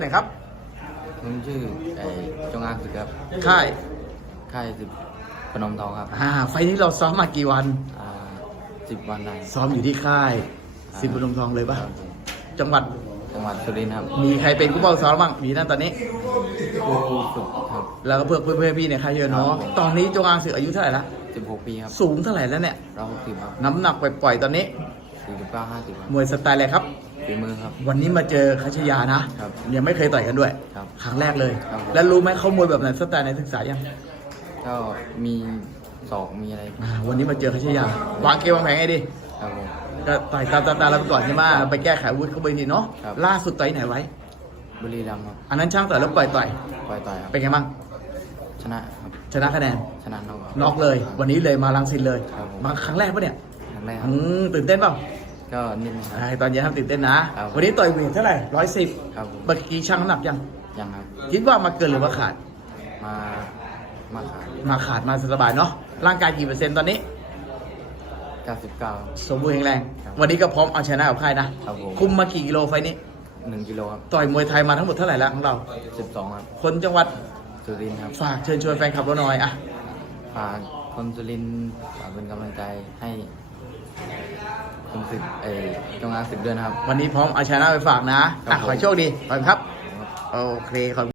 ไหนครับ ผมชื่อไอ้จงอางศึกครับ ค่าย ค่ายสิบพนมทองครับอ่าไฟล์นี้เราซ้อมมากี่วันอ่าสิบวันได้ซ้อมอยู่ที่ค่าย สิบบุญทองเลยป่ะ ครับผมจังหวัด จังหวัดสุรินทร์ครับมีใครเป็นกู้เป้าซ้อมบ้าง มีนั่นตอนนี้ผู้ฝึกครับ แล้วก็เพื่อนเพื่อนๆพี่เนี่ยใครเยอะเนาะครับตอนนี้จงอางศึกอายุเท่าไหร่ละ สิบหกปีครับ สูงเท่าไหร่แล้วเนี่ยร้อยหกสิบครับ น้ำหนักปล่อยๆตอนนี้ สี่สิบเก้าห้าสิบครับมวยสไตล์อะไรครับฝีมือครับ วันนี้มาเจอคัชยานะครับยังไม่เคยต่อยกันด้วยครับครั้งแรกเลย ครับผม แล้วรู้ไหมเขามวยแบบไหนสไตล์ไหนศึกษายังก็มีศอกมีอะไรอ่าวันนี้มาเจอคัชยาวางเกมวางแผนไงดีครับผม ก็ต่อยตามตามตามเราไปก่อนใช่ไหมไปแก้ไขอาวุธเขาไปทีเนาะครับ ล่าสุดต่อยไหนไว้ บุรีรัมย์ครับอันนั้นช่างต่อยแล้วปล่อยต่อยปล่อยต่อยครับเป็นไงบ้างชนะครับชนะคะแนนชนะนอกครับ น็อกเลย วันนี้เลยมาลังสินเลยครับผม มาครั้งแรกปะเนี่ยครั้งแรกครัอืบมตื่นเต้นเปล่า ก็นิดนึงครับไอ้ตอนเย็นทำตื่นเต้นนะ ครับ วันนี้ต่อยเวทเท่าไหร่ร้อยสิบครับผมเมื่อกี้ช่างน้ำหนักยัง ยังครับคิดว่ามาเกินหรือว่าขาด มามาขายมาขาดมาสบายเนาะ ร่างกายกี่เปอร์เซ็นต์ตอนนี้เก้าสิบเก้าสมบูรณ์แข็งแรง ครับวันนี้ก็พร้อมเอาชนะกับค่ายนะ ครับผม คุมมากี่กิโลไฟล์นี้หนึ่งกิโลครับต่อยมวยไทยมาทั้งหมดเท่าไหร่แล้วของเราสิบสองครับคนจังหวัดสุรินทร์ครับฝากเชิญชวนแฟนคลับเราหน่อยอะฝากคนสุรินทร์ฝากเป็นกำลังใจให้ คุณศึกเออจงอางศึกด้วยนะครับ วันนี้พร้อมเอาชนะไปฝากนะครัอะบผมขอให้โชคดีขอบคุณครับ โอเคขอบคุณ